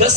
10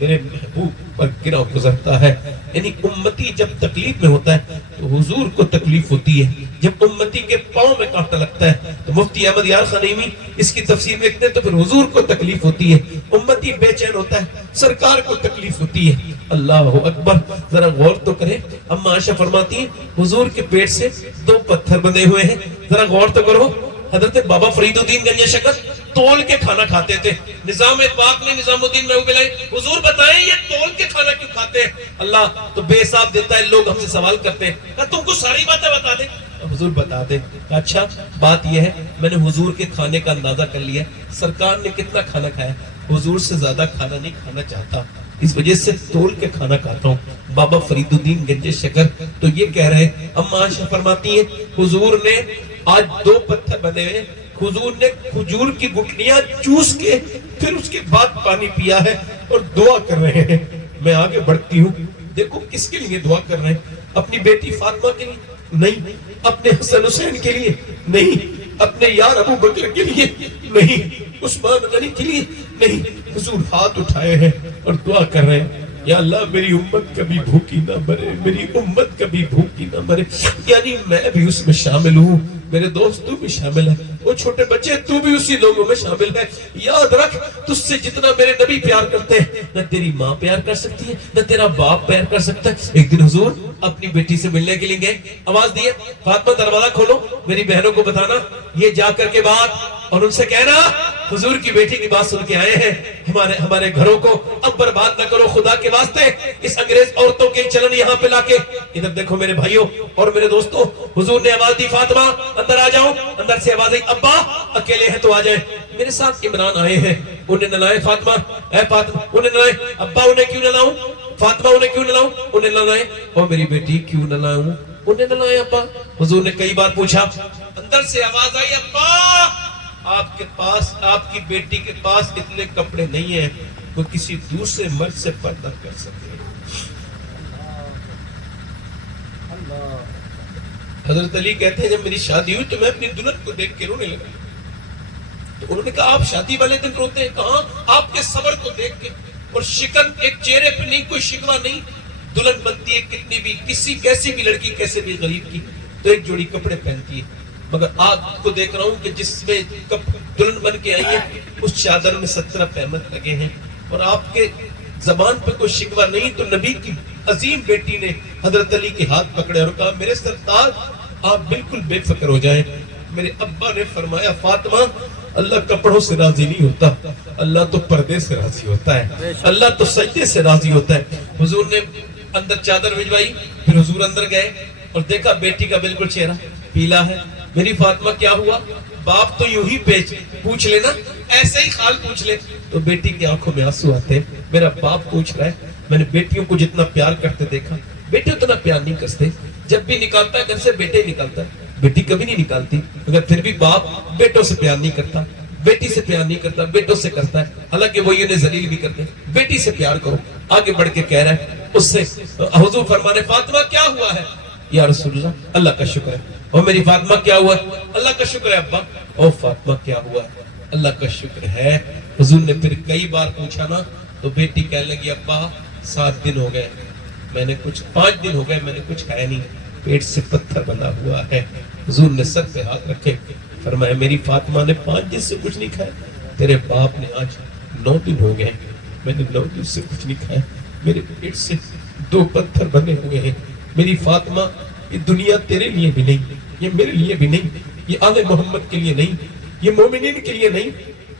میرے محبوب پر گرا گزرتا ہے. یعنی امتی جب تکلیف میں ہوتا ہے تو حضور کو تکلیف ہوتی ہے. جب امتی کے پاؤں میں کانٹا لگتا ہے تو مفتی احمد یار خنیمی اس کی تفسیر میں لکھتے ہیں تو پھر حضور کو تکلیف ہوتی ہے. امتی بے چین ہوتا ہے, سرکار کو تکلیف ہوتی ہے. اللہ اکبر, ذرا غور تو کریں. اما عائشہ فرماتی ہیں حضور کے پیٹ سے 2 پتھر بندھے ہوئے ہیں. ذرا غور تو کرو. حضرت بابا فرید الدین گنج شکر تول کے کھانا کھاتے تھے. نظام پاک نے نظام الدین میں بلائے, حضور بتائیں یہ تول کے کھانا کیوں کھاتے ہیں؟ اللہ تو بے حساب دیتا ہے. لوگ ہم سے سوال کرتے ہیں کہ تم کو ساری باتیں بتا دیں. حضور بتا دیں. اچھا بات یہ ہے میں نے حضور کے کھانے کا اندازہ کر لیا. سرکار نے کتنا کھانا کھایا, حضور سے زیادہ کھانا نہیں کھانا چاہتا, اس وجہ سے تول کے کھانا کھاتا ہوں. بابا فرید الدین گنج شکر تو یہ کہہ رہے ہیں. اما عائشہ فرماتی ہیں حضور نے آج 2 پتھر بنے ہوئے, حضور نے کھجور کی گٹلیاں چوس کے پھر اس کے بعد پانی پیا ہے اور دعا کر رہے ہیں. میں آگے بڑھتی ہوں. دیکھو کس کے لیے دعا کر رہے ہیں؟ اپنی بیٹی فاطمہ کے لیے نہیں, اپنے حسن حسین کے لیے نہیں, اپنے یار ابو بکر کے لیے نہیں, عثمان غنی کے لیے نہیں. حضور ہاتھ اٹھائے ہیں اور دعا کر رہے ہیں یا اللہ میری امت کبھی بھوکی نہ مرے, میری امت کبھی بھوکی نہ مرے. یعنی میں بھی اس میں شامل ہوں, میرے دوست تو بھی شامل ہے, وہ چھوٹے بچے تو بھی اسی لوگوں میں شامل ہے. یاد رکھ تجھ سے جتنا میرے نبی پیار کرتے ہیں نہ تیری ماں پیار کر سکتی ہے نہ تیرا باپ پیار کر سکتا ہے. ایک دن حضور اپنی بیٹی سے ملنے کے لیے گئے, آواز دیے فاطمہ دروازہ کھولو, میری بہنوں کو بتانا یہ جا کر کے بات, اور ان سے کہنا حضور کی بیٹی کی بات سن کے آئے ہیں, ہمارے گھروں کو اب برباد نہ کرو خدا کے واسطے. اس انگریز عورتوں کے چلن یہاں پہ لا کے. ادھر دیکھو میرے بھائیوں اور میرے دوستوں, حضور نے آواز دی فاطمہ اندر آ جاؤ. اندر سے آواز آئی ابا اکیلے ہیں تو آ جائیں. میرے ساتھ عمران آئے ہیں, انہیں نہ لائے فاطمہ, اے فاطمہ انہیں نہ لائے. ابا انہیں کیوں نہ لاؤں؟ فاطمہ انہیں کیوں نہ لاؤں؟ انہیں نہ لائے. اور میری بیٹی کیوں نہ لاؤں؟ انہیں نہ لائے ابا. حضور نے کئی بار پوچھا. اندر سے آواز آئی ابا آپ کے پاس, آپ کی بیٹی کے پاس اتنے کپڑے نہیں ہیں وہ کسی دوسرے مرد سے پردہ کر سکے. حضرت علی کہتے ہیں جب میری شادی ہوئی تو میں اپنی دلہن کو دیکھ کے رونے لگا. تو انہوں نے کہا آپ شادی والے دن روتے ہیں؟ کہاں, آپ کے صبر کو دیکھ کے. اور شکن ایک چہرے پہ نہیں, کوئی شکوہ نہیں. دلہن بنتی ہے کتنی بھی, کسی کیسی بھی لڑکی, کیسے بھی غریب کی, تو ایک جوڑی کپڑے پہنتی ہے. مگر آپ کو دیکھ رہا ہوں کہ جس میں دلہن بن کے آئی ہے اس چادر میں 17 پہمت لگے ہیں, اور آپ کے زبان پہ کوئی شکوہ نہیں. تو نبی کی عظیم بیٹی نے حضرت علی کے ہاتھ پکڑے اور کہا میرے سرتاج آپ بالکل بے فکر ہو جائیں. میرے ابا نے فرمایا فاطمہ اللہ کپڑوں سے راضی نہیں ہوتا, اللہ تو پردے سے راضی ہوتا ہے, اللہ تو سجدے سے راضی ہوتا ہے. حضور نے اندر چادر بھجوائی, پھر حضور اندر گئے اور دیکھا بیٹی کا بالکل چہرہ پیلا ہے. میری فاطمہ کیا ہوا؟ باپ تو یوں ہی پوچھ لینا, ایسے ہی خال پوچھ لے تو بیٹی کی آنکھوں میں آنسو آتے ہیں. میرا باپ پوچھ رہا ہے, میں نے بیٹیوں کو جتنا پیار کرتے دیکھا, بیٹے اتنا پیار نہیں کرتے. جب بھی نکالتا ہے گھر سے بیٹے ہی نکالتا ہے, بیٹی کبھی نہیں نکالتی. مگر پھر بھی باپ بیٹوں سے پیار نہیں کرتا, بیٹی سے پیار نہیں کرتا, بیٹوں سے کرتا ہے. حالانکہ وہ انہیں ذلیل بھی کرتے ہیں. بیٹی سے پیار کرو. آگے بڑھ کے کہہ رہا ہے اس سے. حضور فرمانے فاطمہ کیا ہوا ہے؟ یا رسول اللہ اللہ کا شکر ہے. اور میری فاطمہ کیا ہوا ہے؟ اللہ کا شکر ہے ابا. اور فاطمہ کیا ہوا ہے؟ اللہ کا شکر ہے. حضور نے پھر کئی بار پوچھا نا تو بیٹی کہنے لگی ابا 7 دن ہو گئے میں نے کچھ, 5 دن ہو گئے میں نے کچھ کھایا نہیں, پیٹ سے پتھر بنا ہوا ہے. حضور نے سر پہ ہاتھ رکھے, فرمایا میری فاطمہ نے 5 دن سے کچھ نہیں کھایا, تیرے باپ نے آج 9 دن ہو گئے میں نے 9 دن سے کچھ نہیں کھایا, میرے پیٹ سے 2 پتھر بنے ہوئے ہیں. میری فاطمہ یہ دنیا تیرے لیے بھی نہیں, یہ میرے لیے بھی نہیں, یہ آل محمد کے لیے نہیں, یہ مومنین کے لیے نہیں,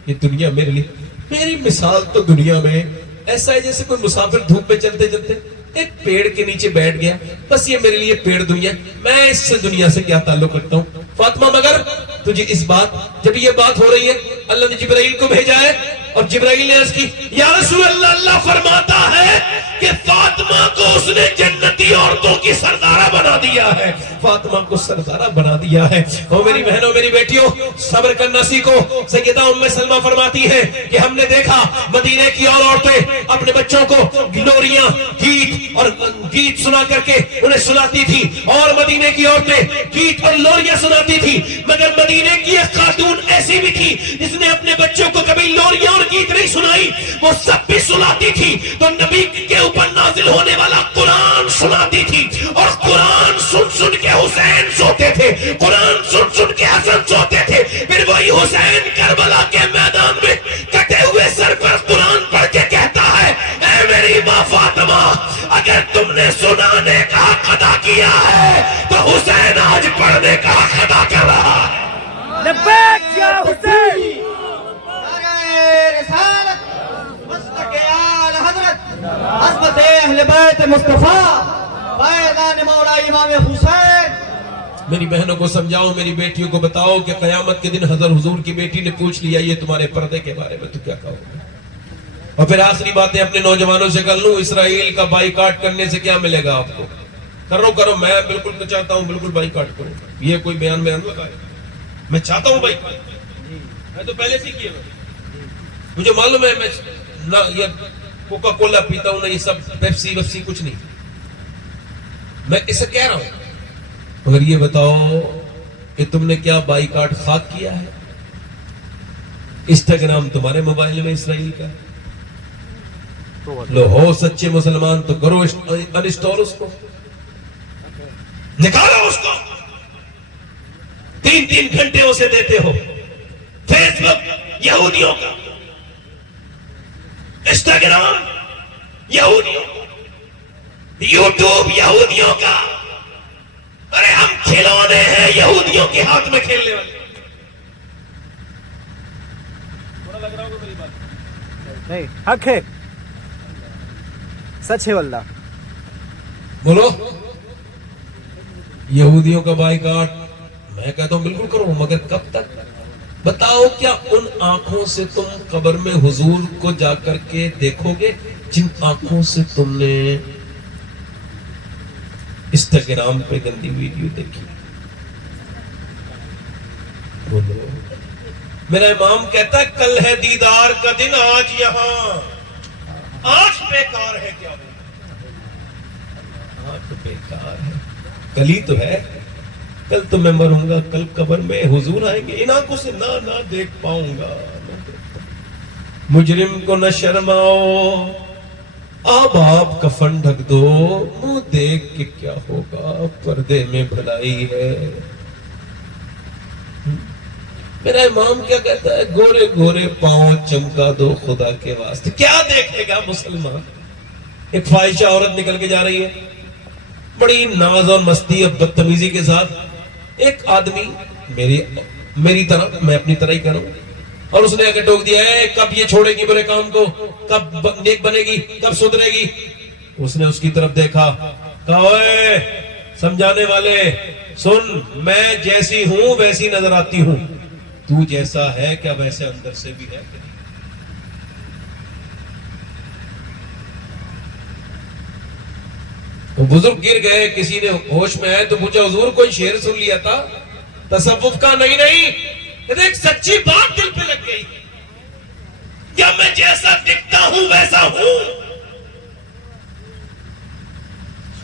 یہ دنیا میرے لیے. میری مثال تو دنیا میں ایسا ہے جیسے کوئی مسافر دھوپ میں چلتے چلتے ایک پیڑ کے نیچے بیٹھ گیا, بس یہ میرے لیے پیڑ دنیا, میں اس سے دنیا سے کیا تعلق رکھتا ہوں. فاطمہ مگر تجھے اس بات, جب یہ بات ہو رہی ہے اللہ نے جبرائیل کو بھیجا ہے اور جبرائیل نے عرض کی یا رسول اللہ اللہ فرماتا ہے کہ فاطمہ کو اس نے جنتی عورتوں کی سردارہ بنا دیا ہے. فاطمہ کو سردارہ بنا دیا ہے. اور میری بہنوں میری بیٹیوں صبر کرنا سیکھو. سیدہ ام سلمہ فرماتی ہے کہ ہم نے دیکھا مدینے کی اور عورتیں اپنے بچوں کو لوریاں گیت سنا کر کے انہیں سناتی تھی, اور مدینے کی عورتیں گیت اور لوریاں سناتی تھی, مگر مدینے کی ایک خاتون ایسی بھی تھی جس نے اپنے بچوں کو کبھی لوریاں اور گیت نہیں سنائی, وہ سب بھی سناتی تھی تو نبی کے اوپر نازل ہونے والا قرآن سناتی تھی. اور قرآن سن سن کے حسین سوتے تھے, قرآن سن سن کے حسن سوتے تھے. پھر وہی حسین کربلا کے میدان میں کٹے ہوئے سر پر قرآن پڑھ کے کہتا ہے, اے میری ماں فاطمہ, اگر تم نے سنانے کا حق ادا کیا ہے تو حسین آج پڑھنے کا حق ادا کر رہا ہے. لبیک یا حسین. رسالت مسلک آل حضرت عظمت اہل بیت مصطفیٰ فیضان مولا امام حسین. میری بہنوں کو سمجھاؤ, میری بیٹیوں کو بتاؤ کہ قیامت کے دن حضور کی بیٹی نے پوچھ لیا یہ تمہارے پردے کے بارے میں, تو کیا کہو گے؟ اور پھر آخری باتیں اپنے نوجوانوں سے کر لوں, اسرائیل کا بائیکاٹ کرنے سے کیا ملے گا آپ کو؟ کرو, میں بالکل تو چاہتا ہوں بالکل بائیکاٹ کروں. یہ کوئی بیان لگائے, میں چاہتا ہوں بائیکاٹ, میں تو پہلے سے کیا, مجھے معلوم ہے میں نہ یہ کوکا کولا پیتا ہوں, نہ یہ سب پیپسی ویپسی کچھ نہیں, میں اسے کہہ رہا ہوں. مگر یہ بتاؤ کہ تم نے کیا بائیکاٹ خاک کیا ہے؟ انسٹاگرام تمہارے موبائل میں اسرائیل کا, لو ہو سچے مسلمان تو کرو انسٹال اس کو, نکالو اس کو. 3 گھنٹے اسے دیتے ہو. فیس بک یہودیوں کا, انسٹاگرام یہودیوں کا, یوٹیوب یہودیوں کا. ارے ہم کھلونے ہیں یہودیوں کے ہاتھ میں کھیلنے والے. برا لگ رہا ہوگا میری بات؟ نہیں, حق ہے, سچ ہے واللہ. بولو, یہودیوں کا بائیکاٹ میں کہتا ہوں بالکل کرو, مگر کب تک؟ بتاؤ, کیا ان آنکھوں سے تم قبر میں حضور کو جا کر کے دیکھو گے جن آنکھوں سے تم نے انسٹاگرام پہ گندی ویڈیو دیکھی؟ بولو. میرا امام کہتا ہے کل ہے دیدار کا دن, آج یہاں آج بیکار ہے. کیا آج بیکار ہے, کل ہی تو ہے, کل تو میں مروں گا, کل قبر میں حضور آئیں گے, ان آنکھوں سے نہ دیکھ پاؤں گا. مجرم کو نہ شرماؤ, اب آپ کفن ڈھک دو, منہ دیکھ کے کیا ہوگا, پردے میں بھلائی ہے. میرا امام کیا کہتا ہے, گورے گورے پاؤں چمکا دو خدا کے واسطے. کیا دیکھے گا مسلمان؟ ایک فاحشہ عورت نکل کے جا رہی ہے بڑی ناز اور مستی اور بدتمیزی کے ساتھ, ایک آدمی میری طرح, میں اپنی طرح ہی کروں, اور اس نے آگے ٹوک دیا ہے, کب یہ چھوڑے گی برے کام کو, کب نیک بنے گی, کب سدھرے گی. اس نے اس کی طرف دیکھا, کہا اوے سمجھانے والے سن, میں جیسی ہوں ویسی نظر آتی ہوں, تو جیسا ہے کیا ویسے اندر سے بھی ہے؟ وہ بزرگ گر گئے, کسی نے ہوش میں آئے تو پوچھا حضور کوئی شعر سن لیا تھا تصوف کا؟ نہیں, ایک سچی بات دل پہ لگ گئی, کیا میں جیسا دکھتا ہوں ویسا ہوں؟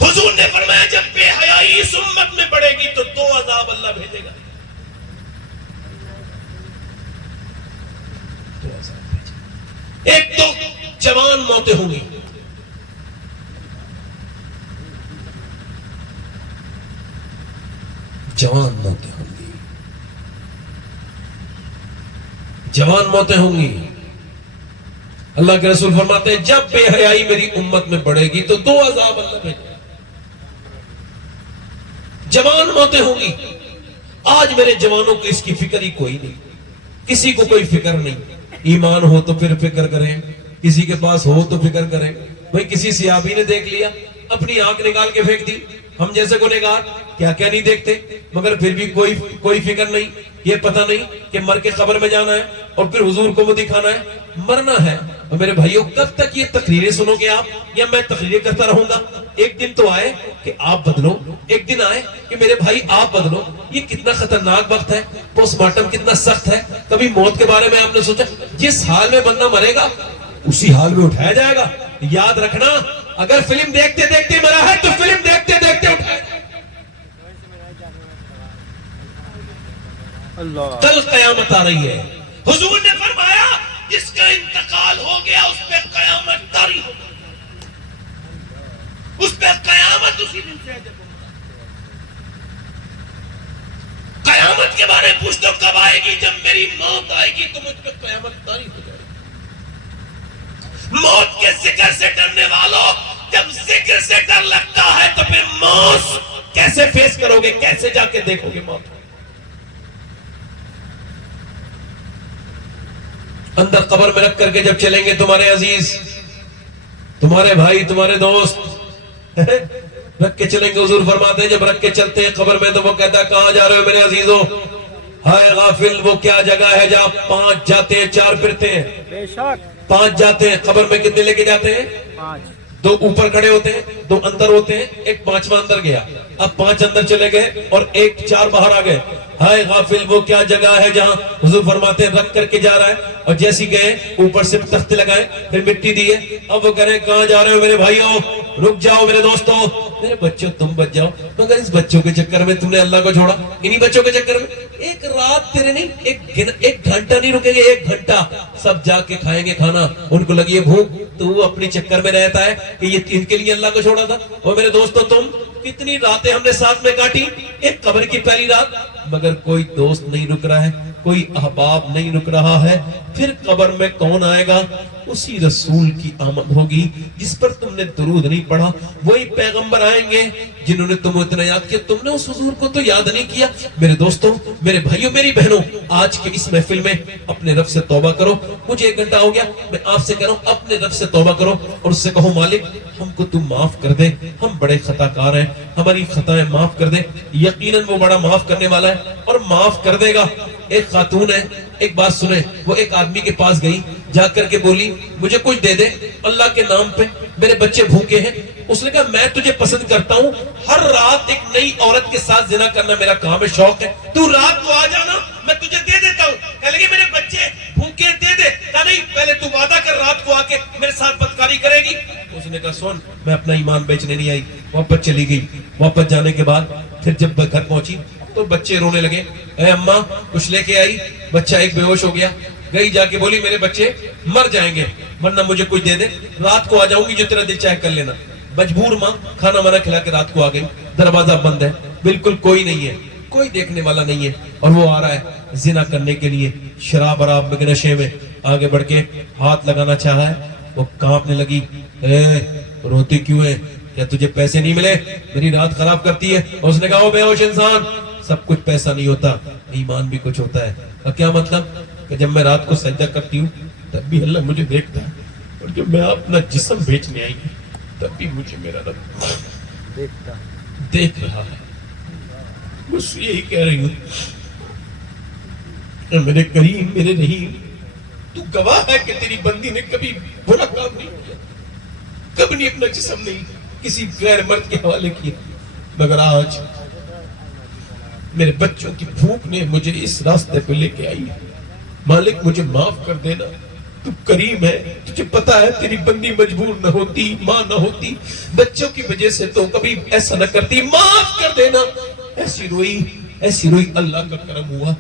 حضور نے فرمایا جب بے حیائی اس امت میں بڑھے گی تو 2 عذاب اللہ بھیجے گا. 2 عذاب بھیجے گا. ایک تو جوان موتیں ہوں گی, جوان موتیں ہوں گی, جوان موتیں ہوں گی. اللہ کے رسول فرماتے ہیں جب بے حیائی میری امت میں بڑھے گی تو 2 عذاب اللہ بھیجے گا. جوان موتیں ہوں گی. آج میرے جوانوں کو اس کی فکر ہی کوئی نہیں, کسی کو کوئی فکر نہیں. ایمان ہو تو پھر فکر کریں, کسی کے پاس ہو تو فکر کریں. بھئی کسی صحابی نے دیکھ لیا, اپنی آنکھ نکال کے پھینک دی. ہم جیسے گنہگار کیا کیا نہیں دیکھتے, مگر پھر بھی کوئی فکر نہیں, یہ پتہ نہیں کہ مر کے قبر میں جانا ہے اور پھر حضور کو وہ دکھانا ہے. مرنا ہے. اور میرے بھائیوں کب تک یہ تقریریں سنو گے آپ یا میں تقریریں کرتا رہوں گا؟ ایک دن تو آئے کہ آپ بدلو, ایک دن آئے کہ میرے بھائی آپ بدلو. یہ کتنا خطرناک وقت ہے, پوسٹ مارٹم کتنا سخت ہے. کبھی موت کے بارے میں آپ نے سوچا؟ جس حال میں بندہ مرے گا اسی حال میں اٹھایا جائے گا. یاد رکھنا, اگر فلم دیکھتے دیکھتے مرا ہے تو فلم دیکھتے دیکھتے اٹھایا جائے گا. کل قیامت آ رہی ہے. حضور نے فرمایا جس کا انتقال ہو گیا اس پہ قیامت طاری ہو گئی, اس پہ قیامت اسی دن سے ہے جب وہ مرا. قیامت کے بارے میں پوچھ تو کب آئے گی؟ جب میری موت آئے گی تو مجھ پہ قیامت طاری ہو جائے گی. موت کے ذکر سے ڈرنے والوں, جب ذکر سے ڈر لگتا ہے تو پھر موت کیسے فیس کرو گے, کیسے جا کے دیکھو گے موت؟ اندر قبر میں رکھ کر کے جب چلیں گے تمہارے عزیز, تمہارے بھائی, تمہارے دوست رکھ کے چلیں گے. حضور فرماتے ہیں جب رکھ کے چلتے ہیں قبر میں تو وہ کہتا ہے کہاں جا رہے ہو میرے عزیزوں؟ ہائے غافل, وہ کیا جگہ ہے جہاں 5 جاتے ہیں 4 پھرتے ہیں. بے شک 5 جاتے ہیں. قبر میں کتنے لے کے جاتے ہیں؟ 5. 2 اوپر کھڑے ہوتے ہیں, 2 اندر ہوتے ہیں, ایک 5واں اندر گیا. اب 5 اندر چلے گئے اور 1 4 باہر آ گئے. ہائے غافل, وہ کیا جگہ ہے جہاں, حضور فرماتے ہیں رکھ کر کے جا رہا ہے. اور جیسی گئے اوپر سے تختے لگائے, پھر مٹی دیے. اب وہ کہہ رہے ہیں کہاں جا رہے ہو میرے بھائیوں؟ رک جاؤ میرے دوستوں, میرے بچوں تم بچ جاؤ. مگر اس بچوں کے چکر میں تم نے اللہ کو چھوڑا. انہی بچوں کے چکر میں ایک رات تیرے نہیں, ایک گھنٹہ نہیں رکیں گے, 1 گھنٹہ سب جا کے کھائیں گے کھانا. ان کو لگی ہے بھوک, تو وہ اپنی چکر میں رہتا ہے کہ یہ ان کے لیے اللہ کو چھوڑا تھا. اور میرے دوستوں تم کتنی راتیں ہم نے ساتھ میں کاٹی, ایک قبر کی پہلی رات, مگر کوئی دوست نہیں رک رہا ہے, کوئی احباب نہیں رک رہا ہے. پھر قبر میں کون آئے گا؟ اسی رسول کی آمد ہوگی جس پر تم نے درود نہیں پڑھا. وہی پیغمبر آئیں گے جنہوں نے تمہیں اتنا یاد کیا, تم نے اس حضور کو تو یاد نہیں کیا. میرے دوستوں, میرے بھائیوں, میری بہنوں, آج کے اس محفل میں اپنے رب سے توبہ کرو. مجھے 1 گھنٹہ ہو گیا, میں آپ سے کہہ رہا ہوں اپنے رب سے توبہ کرو اور اس سے کہو مالک ہم کو تم معاف کر دے, ہم بڑے خطا کار ہیں, ہماری خطائیں معاف کر دے. یقیناً وہ بڑا معاف کرنے والا ہے اور معاف کر دے گا. ایک خاتون ہے, ایک بات سنیں, وہ ایک آدمی کے پاس گئی, جا کر کے بولی مجھے کچھ دے دے اللہ کے نام پہ, میرے بچے بھوکے ہیں. اس نے کہا میں تجھے پسند کرتا ہوں, ہر رات ایک نئی عورت کے ساتھ زنا کرنا میرا کام ہے, شوق ہے, تو رات کو آ جانا میں تجھے دے دیتا ہوں. کہنے لگے میرے بچے بھوکے دے دے. کہا نہیں, پہلے تو وعدہ کر رات کو آ کے میرے ساتھ بدکاری کرے گی. اس نے کہا سن, میں اپنا ایمان بیچنے نہیں آئی. واپس چلی گئی. واپس جانے کے بعد پھر جب گھر پہنچی تو بچے رونے لگے, اے اماں کچھ لے کے آئی؟ بچہ ایک بے ہوش ہو گیا. گئی جا کے بولی میرے بچے مر جائیں گے ورنہ مجھے کچھ دے دے, رات کو آ جاؤں گی, جو تیرا دل چاہے کر لینا. مجبور ماں کھانا وانا کھلا کے رات کو آ گئی. دروازہ بند ہے, بالکل کوئی نہیں ہے, کوئی دیکھنے والا نہیں ہے, اور وہ آ رہا ہے زنا کرنے کے لیے. شراب وراب کے نشے میں آگے بڑھ کے ہاتھ لگانا چاہا ہے. وہ کانپنے لگی, اے روتی کیوں ہے, کیا تجھے پیسے نہیں ملے, میری رات خراب کرتی ہے. اور اس نے کہا بے ہوش انسان, سب کچھ پیسہ نہیں ہوتا, ایمان بھی کچھ ہوتا ہے. اور کیا مطلب کہ جب میں رات کو سجدہ کرتی ہوں تب بھی اللہ مجھے دیکھتا ہے, اور جب میں اپنا جسم بیچنے آئی ہوں تب بھی مجھے میرا رب دیکھ رہا ہے. بس یہی کہہ رہی ہوں, میرے کریم, میرے رحیم, تو گواہ ہے کہ تیری بندی نے کبھی برا کام نہیں کیا, کبھی نہیں اپنا جسم نہیں کسی غیر مرد کے حوالے کیا. مگر آج میرے بچوں کی بھوک نے مجھے اس راستے پہ لے کے آئی. مالک مجھے معاف کر دینا, تو کریم ہے, تجھے پتا ہے تیری بندی مجبور نہ ہوتی, ماں نہ ہوتی, بچوں کی وجہ سے تو کبھی ایسا نہ کرتی, معاف کر دینا. ایسی روئی, اللہ کا کرم ہوا,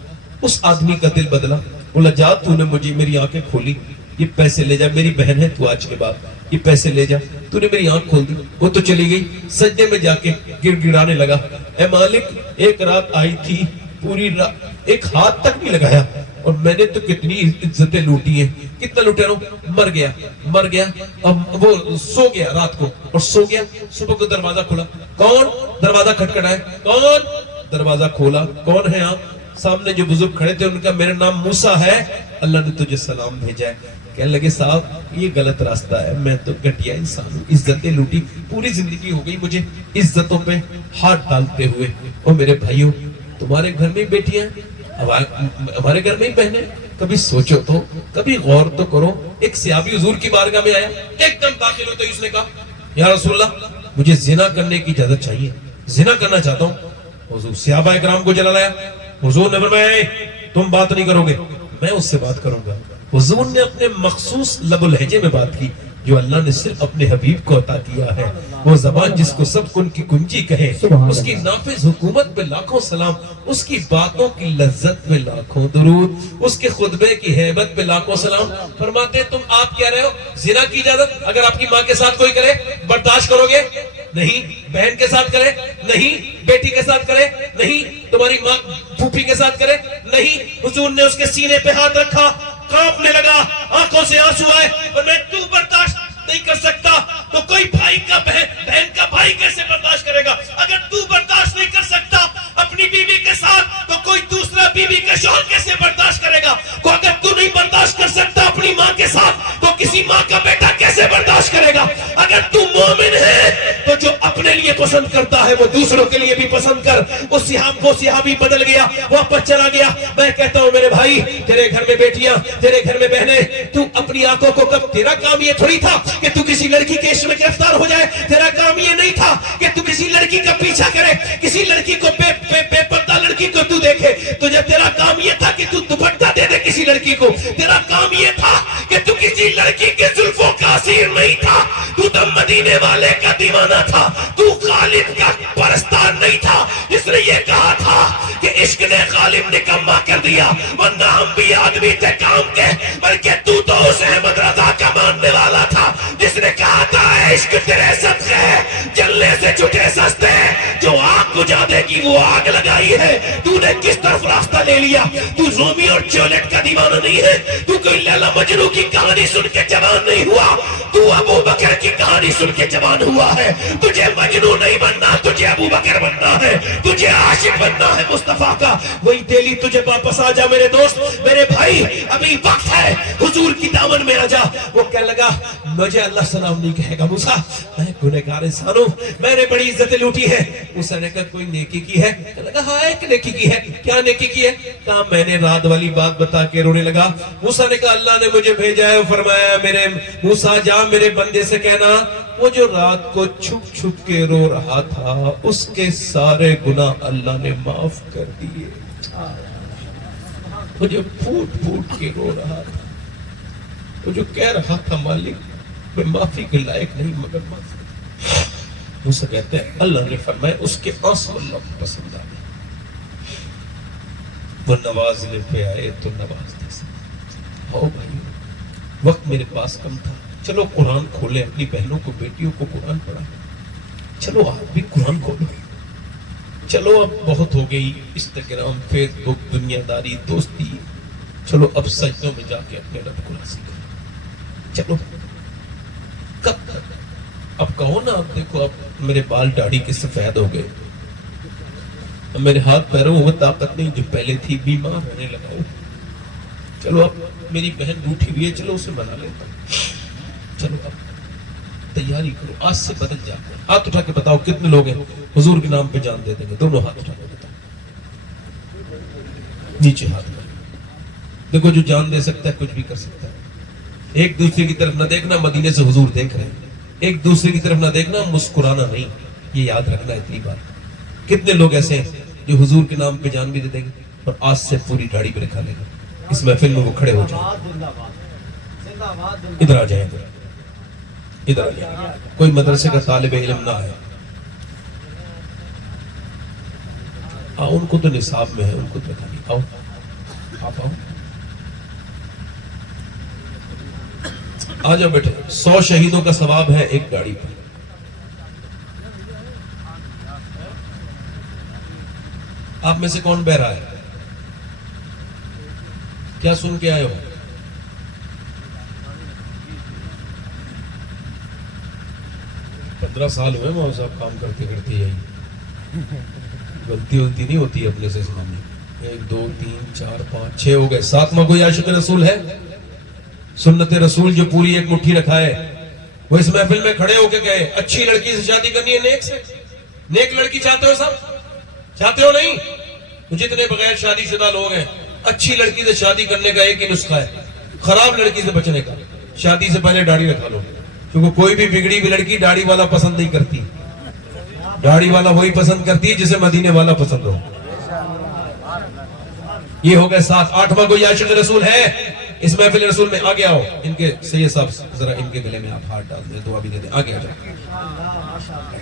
اس آدمی کا دل بدلا. بولا جا, تو نے مجھے میری آنکھیں کھولی, یہ پیسے لے جا, میری بہن ہے تو آج کے بعد, یہ پیسے لے جا, تو نے میری آنکھ کھول دی. وہ تو چلی گئی, سجدے میں جا کے گڑ گڑانے لگا, اے مالک ایک رات آئی تھی, پوری رات ایک ہاتھ تک نہیں لگایا, اور میں نے تو کتنی عزتیں لوٹی ہیں, کتنا لوٹے رہا, مر گیا. اب وہ سو گیا رات کو, اور سو گیا. صبح کو دروازہ کھلا, کون؟ دروازہ کھٹکھٹایا, کون؟ دروازہ کھولا, کون ہے آپ؟ سامنے جو بزرگ کھڑے تھے ان کا میرا نام موسیٰ ہے, اللہ نے تجھے سلام بھیجا ہے. کہنے لگے صاحب یہ غلط راستہ ہے, میں تو گھٹیا انسان ہوں, عزتیں لوٹی, پوری زندگی ہو گئی مجھے عزتوں پہ ہاتھ ڈالتے ہوئے. اور میرے بھائیوں, تمہارے گھر میں بیٹیاں, ہمارے گھر میں ہی بہنیں, کبھی سوچو تو, کبھی غور تو کرو, ایک صحابی حضور کی بارگاہ میں آیا, ایک دم داخل ہوتے ہی اس نے کہا یا رسول اللہ مجھے زنا کرنے کی اجازت چاہیے, زنا کرنا چاہتا ہوں. حضور صحابہ اکرام کو جلا لایا. حضور نے فرمایا تم بات نہیں کرو گے, میں اس سے بات کروں گا. حضور نے اپنے مخصوص لب و لہجے میں بات کی جو اللہ نے صرف اپنے حبیب کو عطا کیا ہے. وہ زبان جس کو سب کن کی کنجی کہے, اس کی نافذ حکومت پہ لاکھوں سلام, اس کی باتوں کی لذت پہ لاکھوں درود, اس کے خطبے کی ہیبت پہ لاکھوں سلام. فرماتے ہیں تم آپ کہہ رہے ہو زنا کی اجازت اگر آپ کی ماں کے ساتھ کوئی کرے برداشت کرو گے؟ نہیں. بہن کے ساتھ کرے؟ نہیں. بیٹی کے ساتھ کرے؟ نہیں. تمہاری ماں پھوپھی کے ساتھ کرے؟ نہیں. حضور نے اس کے سینے پہ ہاتھ رکھا, کانپنے لگا, آنکھوں سے آنسو آئے, اور میں تو برداشت نہیں کر سکتا تو کوئی بھائی کا بہن کا بھائی کیسے برداشت کرے گا؟ اگر تو برداشت نہیں کر سکتا اپنی بیوی کے ساتھ تو کوئی دوسرا بیوی کا شوہر کیسے برداشت کرے گا؟ اگر تو نہیں برداشت کر سکتا اپنی ماں کے ساتھ تو کسی ماں کا بیٹا کیسے برداشت کرے گا؟ اگر تو مومن ہے تو جو اپنے لیے پسند کرتا ہے وہ دوسروں کے لیے بھی پسند کر. وہ صحابی بدل گیا, واپس چلا گیا. میں کہتا ہوں میرے بھائی, تیرے گھر میں بیٹیاں, تیرے گھر میں بہنیں, تو اپنی آنکھوں کو کب, تیرا کام یہ تھوڑی تھا کہ تو کسی لڑکی کے عشق میں گرفتار ہو جائے. تیرا کام یہ نہیں تھا کہ تو کسی لڑکی کا پیچھا کرے, کسی لڑکی کو بے پردہ لڑکی کو تو دیکھے. تجھے تیرا کام یہ تھا کہ تو دوپٹہ دے دے کسی لڑکی کو. تیرا کام یہ تھا کہ تو کسی لڑکی کے زلفوں کا اسیر نہیں تھا. تو مدینے والے کا دیوانہ تھا. تو غالب کا پرستار نہیں تھا جس نے یہ کہا تھا کہ عشق نے غالب نکما کر دیا, ورنہ ہم بھی آدمی تھے کام کے. بلکہ تو اس احمد رضا کا ماننے والا تھا جس نے کہا تھا عشق تیرے صدقے جلنے سے چھٹے سستے, جو آگ بجھا دے گی وہ آگ لگائی ہے. تو نے کس طرف راستہ لے لیا؟ تو رومی اور جولیٹ کا دیوانہ نہیں ہے. تو کوئی لیلا مجنو کی کہانی سن کے جوان نہیں ہوا. تو ابو بکر کی کہانی سن کے جوان ہوا ہے. تجھے مجنو نہیں بننا, تجھے ابو بکر بننا ہے, تجھے عاشق بننا ہے مصطفیٰ کا. وہی دہلی تجھے واپس آ جا میرے دوست, میرے بھائی, ابھی وقت ہے, حضور کی دامن میں آ جا. وہ کہنے لگا مجھے اللہ سلام نہیں کہے گا موسیٰ, میں گنہگار انسان ہوں, میں نے بڑی عزتیں لوٹی ہے. موسیٰ نے کہا کوئی نیکی کی ہے؟ کہنے لگا ہاں ایک نیکی کی ہے. کیا نیکی کی ہے؟ کہا میں نے رات والی بات بتا کے رونے لگا. موسیٰ نے کہا اللہ نے مجھے بھیجا ہے, فرمایا میرے موسیٰ جا میرے بندے سے کہنا وہ جو رات کو چھپ چھپ کے رو رہا تھا اس کے سارے گناہ اللہ نے معاف کر دیے. وہ جو پھوٹ پھوٹ کے رو رہا تھا, وہ جو کہہ رہا تھا مالک میں معافی کے لائق نہیں مگر معافی, اسے کہتے ہیں اللہ نے فرمایا اس کے آنسو اللہ کو پسند آئے. وہ نوازنے پہ آئے تو نواز دے سکتے. آؤ بھائی, وقت میرے پاس کم تھا, چلو قرآن کھولے, اپنی بہنوں کو بیٹیوں کو قرآن پڑھا. چلو آپ بھی قرآن کھولو. چلو اب بہت ہو گئی انسٹاگرام, فیس بک, دنیا داری, دوستی. چلو اب سجدوں میں جا کے اپنے رب کو راضی کرو. چلو کب تک؟ اب کہو نا, اب دیکھو اب میرے بال داڑھی کے سفید ہو گئے, اب میرے ہاتھ پیروں وہ طاقت نہیں جو پہلے تھی, بیمار ہونے لگا ہوں. چلو اب میری بہن روٹھی ہوئی ہے, چلو اسے منا لیتا ہوں. چلو اب تیاری کرو, آج سے بدل جاتے ہیں. ہاتھ اٹھا کے بتاؤ کتنے لوگ ہیں حضور کے نام پہ جان دے دیں گے؟ دونوں ہاتھ اٹھا کے بتاؤ, نیچے ہاتھ میں. دیکھو جو جان دے سکتا ہے کچھ بھی کر سکتا ہے. ایک دوسرے کی طرف نہ دیکھنا, مدینے سے حضور دیکھ رہے ہیں. ایک دوسرے کی طرف نہ دیکھنا, مسکرانا نہیں, یہ یاد رکھنا اتنی بات. کتنے لوگ ایسے ہیں جو حضور کے نام پہ جان بھی دے دیں گے اور آج سے پوری داڑھی پہ رکھا لے گا. اس محفل میں وہ کھڑے ہو جائیں. ادھر آ جائیں, ادھر آ جائیں. کوئی مدرسے کا طالب علم نہ آئے, ان کو تو نصاب میں ہے, ان کو تو بتا نہیں. آؤ آپ آؤ, آ جاؤ بیٹھے. 100 شہیدوں کا ثواب ہے ایک گاڑی پر. آپ میں سے کون بہ رہا ہے؟ کیا سن کے آئے ہو؟ پندرہ سال ہوئے مولوی صاحب کام کرتے کرتے. یہی غلطی نہیں ہوتی اپنے سے اسلام میں. 1 2 3 4 5 6 ہو گئے. 7واں کوئی عاشق رسول ہے؟ سنت رسول جو پوری ایک مٹھی رکھا ہے, وہ اس محفل میں کھڑے ہو کے کہے اچھی لڑکی سے شادی کرنی ہے, نیک سے. نیک لڑکی چاہتے ہو سب؟ چاہتے ہو نہیں؟ جتنے بغیر شادی شدہ لوگ ہیں, اچھی لڑکی سے شادی کرنے کا ایک ہی نسخہ ہے, خراب لڑکی سے بچنے کا. شادی سے پہلے داڑھی رکھا لو, کیونکہ کوئی بھی بگڑی ہوئی لڑکی داڑھی والا پسند نہیں کرتی. داڑھی والا وہی پسند کرتی ہے جسے مدینے والا پسند ہو. یہ ہو گئے 7. 8واں کوئی عاشق رسول ہے اس محفل رسول میں؟ آگے آؤ. ان کے سید صاحب ذرا ان کے گلے میں آپ ہاتھ ڈال دیں, دعا بھی دے دیں. آگے آ جاؤ.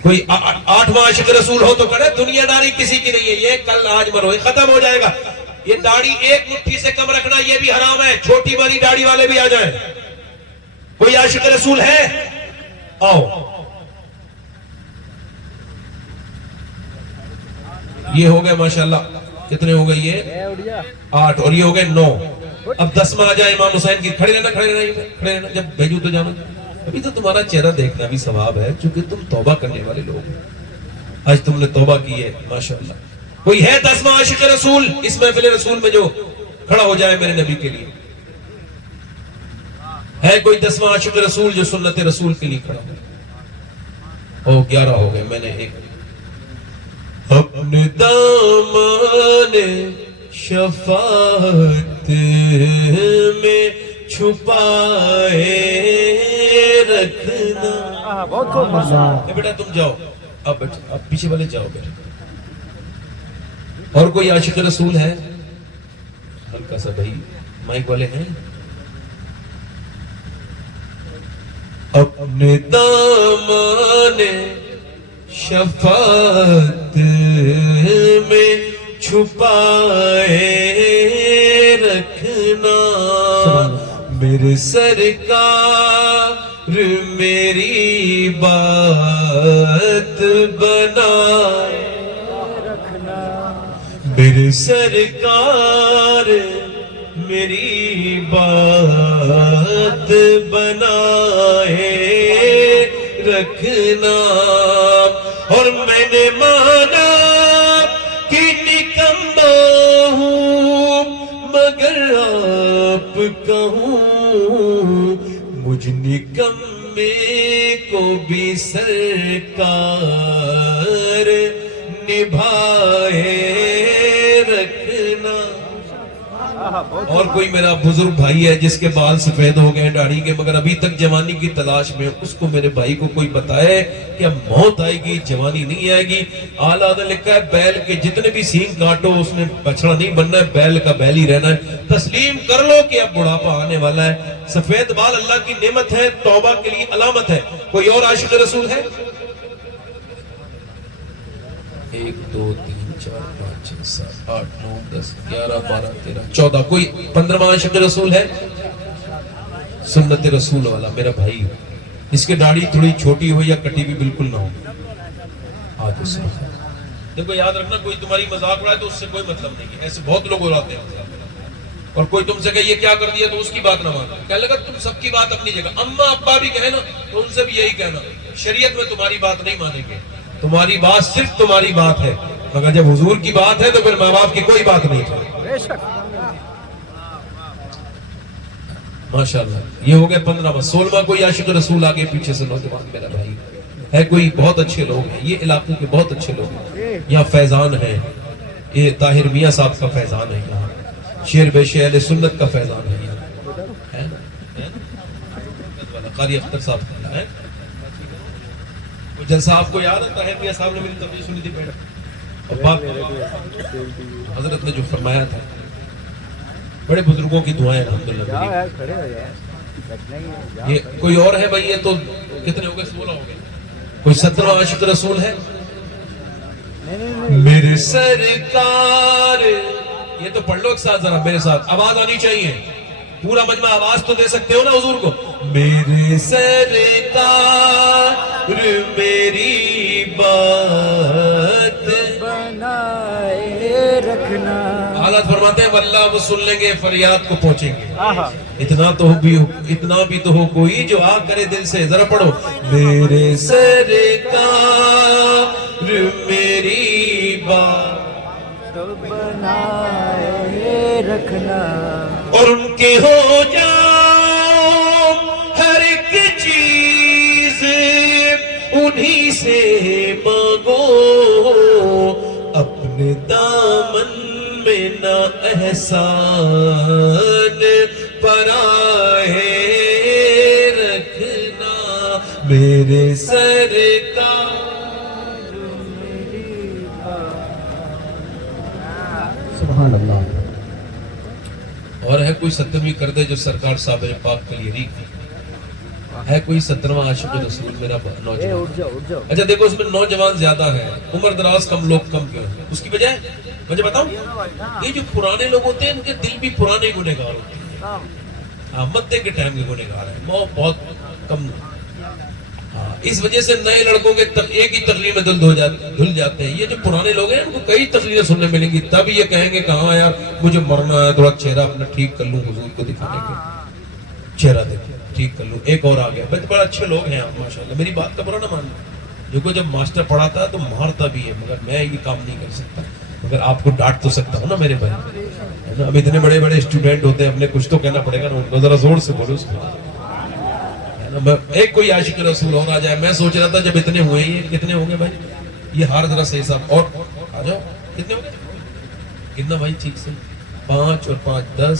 کوئی 8واں عاشق رسول ہو تو کرے. دنیا داری کسی کی نہیں ہے, یہ کل آج مرو ختم ہو جائے گا. یہ داڑھی ایک مٹھی سے کم رکھنا یہ بھی حرام ہے. چھوٹی بڑی داڑھی والے بھی آ جائیں. کوئی عاشق رسول ہے؟ آؤ. یہ ہو گئے ماشاءاللہ. کتنے ہو گئے یہ؟ 8. اور یہ ہو گئے 9. اب 10واں آ جائے امام حسین کی. کھڑے رہنا, کھڑے رہنا, کھڑے رہنا. جب بھیجو تو جانا. ابھی تو تمہارا چہرہ دیکھنا بھی ثواب ہے, چونکہ تم توبہ کرنے والے لوگ ہیں. آج تم نے توبہ کی ہے ماشاءاللہ. کوئی ہے 10واں عاشق رسول اس محفل رسول میں جو کھڑا ہو جائے میرے نبی کے لیے؟ ہے کوئی 10واں عاشق رسول جو سنت رسول کے لیے کھڑا ہو؟ 11 ہو گئے. میں نے ایک اپنے دامان شفاعت میں چھپائے رکھنا. بہت خوب مزہ. بیٹا تم جاؤ, اب پیچھے والے جاؤ بیٹا. اور کوئی عاشق رسول ہے؟ ہلکا سا بھائی, مائک والے ہیں؟ اپنے دامان شفاعت میں چھپائے رکھنا, میرے سرکار میری بات بنائے رکھنا. میرے سرکار میری بات بنائے رکھنا. اور میں نے مانا کہ نکما ہوں مگر آپ کہوں, مجھ نکمے کو بھی سرکار نبھائے رکھنا. اور کوئی میرا بزرگ بھائی ہے جس کے بال سفید ہو گئے داڑھی کے, مگر ابھی تک جوانی کی تلاش میں. اس کو میرے بھائی کو کوئی بتائے کہ اب موت آئے گی, جوانی نہیں آئے گی. اعلیٰ نے لکھا ہے بیل کے جتنے بھی سینگ کاٹو اس نے بچڑا نہیں بننا ہے, بیل کا بیل ہی رہنا ہے. تسلیم کر لو کہ اب بڑھاپا آنے والا ہے. سفید بال اللہ کی نعمت ہے, توبہ کے لیے علامت ہے. کوئی اور عاشق رسول ہے؟ 1 2 3 4 5 6 7 8 9 10 11 12 13 14. کوئی 15واں عاشق رسول ہے؟ سنت رسول والا میرا بھائی, اس کے داڑھی تھوڑی چھوٹی ہو یا کٹی بھی بالکل نہ ہو. آج اس میں دیکھو یاد رکھنا, کوئی تمہاری مذاق اڑائے تو اس سے کوئی مطلب نہیں ہے. ایسے بہت لوگ اڑاتے ہیں. اور کوئی تم سے کہے یہ کیا کر دیا تو اس کی بات نہ مانو. کہنے لگا تم سب کی بات اپنی جگہ. اماں ابا بھی کہے نا تو ان سے بھی یہی کہنا, شریعت میں تمہاری بات نہیں مانیں گے. تمہاری بات صرف تمہاری بات ہے, مگر جب حضور کی بات ہے تو پھر ماں باپ کی کوئی بات نہیں ہے. ماشاءاللہ. یہ ہو گئے 15واں. 16واں کوئی عاشق رسول آگے پیچھے سے نوجوان میرا بھائی ہے. کوئی بہت اچھے لوگ ہیں, یہ علاقے کے بہت اچھے لوگ ہیں. یہاں فیضان ہے, یہ طاہر میاں صاحب کا فیضان ہے. یہاں شیر بے شیر اہل سنت کا فیضان ہے. یہاں قاری اختر صاحب کا ہے. جلسہ آپ کو یاد ہے, طاہر میاں صاحب نے میری تقریر سنی تھی حضرت نے جو فرمایا تھا, بڑے بزرگوں کی دعائیں الحمدللہ. یہ کوئی اور ہے بھائی؟ یہ تو کتنے ہو گئے؟ 16 ہو گئے. کوئی 17واں عاشق رسول ہے؟ میرے سرکار, یہ تو پڑھ لو ایک ساتھ ذرا میرے ساتھ, آواز آنی چاہیے. پورا مجمع آواز تو دے سکتے ہو نا حضور کو. میرے سرکار میری بات بنائے رکھنا. حالات فرماتے ہیں واللہ وہ سن لیں گے, فریاد کو پہنچیں گے. اتنا بھی تو ہو کوئی جو آ کرے دل سے. ذرا پڑھو. میرے سرکار میری بات بنائے رکھنا, اور ان کے ہو جاؤ ہر ایک چیز انہی سے مانگو. اپنے دامن میں نہ احسان پرائے میرے سرکار سبحان اللہ. اور ہے کوئی 70ویں کر دے جو سرکار صاحب پاک کے لیے ریک ہے کوئی 17واں عاشق رسول میرا نوجوان. اچھا دیکھو اس میں نوجوان زیادہ ہے, عمر دراز کم, لوگ کم کیوں ہیں؟ اس کی وجہ ہے مجھے بتاؤں, یہ جو پرانے لوگ ہوتے ہیں ان کے دل بھی پرانے گنہگار ہوتے ہیں. ہاں مدے کے ٹائم کے گنہگار ہیں, وہ بہت کم. اس وجہ سے نئے لڑکوں کے ایک ہی تقریر میں دھل جاتے ہیں. یہ جو پرانے لوگ ہیں ان کو کئی تقریریں سننے ملیں گی, تب یہ کہیں گے کہ ہاں یار مجھے مرنا ہے, تھوڑا چہرہ اپنا ٹھیک کر لوں, حضور کو دکھانے کے چہرہ دیکھیں ٹھیک کر لوں. ایک اور آ گیا, بڑے اچھے لوگ ہیں آپ ماشاءاللہ, میری بات کا برا نہ ماننا. دیکھو جب ماسٹر پڑھاتا ہے تو مارتا بھی ہے, مگر میں یہ کام نہیں کر سکتا, مگر آپ کو ڈانٹ تو سکتا ہوں نا میرے بھائی. اب اتنے بڑے بڑے اسٹوڈنٹ ہوتے ہیں, اپنے کچھ تو کہنا پڑے گا نا ان کو, ذرا زور سے بولو اس کو. ایک کوئی عاشق رسول اور آ جائے. میں سوچ رہا تھا جب اتنے ہوئے ہی, کتنے ہوں گے بھائی, یہ ہار ذرا صحیح صاحب, اور آ جاؤ کتنے ہوں گے, کتنا بھائی ٹھیک سے, 5 اور 5 10